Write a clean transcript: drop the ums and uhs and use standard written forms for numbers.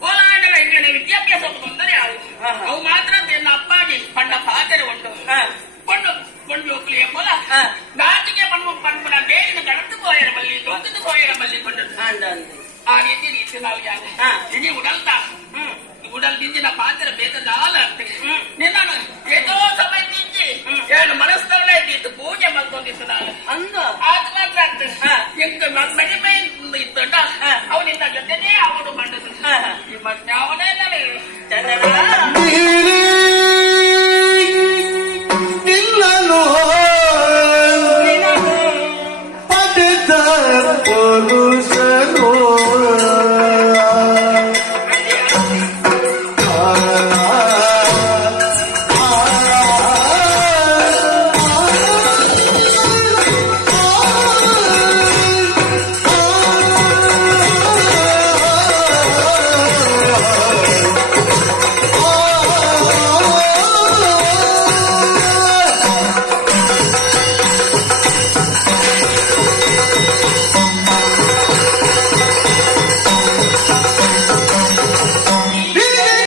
ಕೋಲಾಟಗಳ ಇಂಗ್ಲಿನ ವಿದ್ಯಾಭ್ಯಾಸ ತೊಂದರೆ ಆಗುದು. ಅವು ಮಾತ್ರ ನಿನ್ನ ಅಪ್ಪಾಜಿ ಪಂಡ ಪಾತ್ರೆ ಉಂಟು ಕೊಂಡು ಹೋಗ್ಲಿಯ ಮೂಲ ಗಾತಿಗೆ ಪಂಪನ ಬೇರಿನ ಕಣತ್ತು ಕೋಯರ ಬಲ್ಲಿ ದೊಡ್ಡದು ಕೋಯರ ಬಲ್ಲಿ ಕೊಂಡದ್ದು ಆ ರೀತಿ ನಾವು ಇಡೀ ಉಡಲ್ತ ಉಡಲ್ ದಿಂಜಿನ ಪಾತ್ರ ಬೇಕದ ಹಾಲು ಆಗ್ತದೆ. ನಿನ್ನ ಏತೋ ಸಮಯ ನಿಂಚಿ ಏನು ಮನಸ್ಸಲ್ಲೇ ಇದ್ದಿತ್ತು ಪೂಜೆ ಮಾಡ್ಕೊಂಡಿತ್ತು ನಾನು ಅದು ಮಾತ್ರ ಆಗ್ತದೆ. ಎಂಕ ಮಡಿಮೆ ಇತ್ತುಂಟ ಅವನಿಂದ ಜೊತೆನೇ ಅವನು ಮಾಡಿದ್ರು. ಮತ್ತೆ ಅವನೇ ನನಗೆ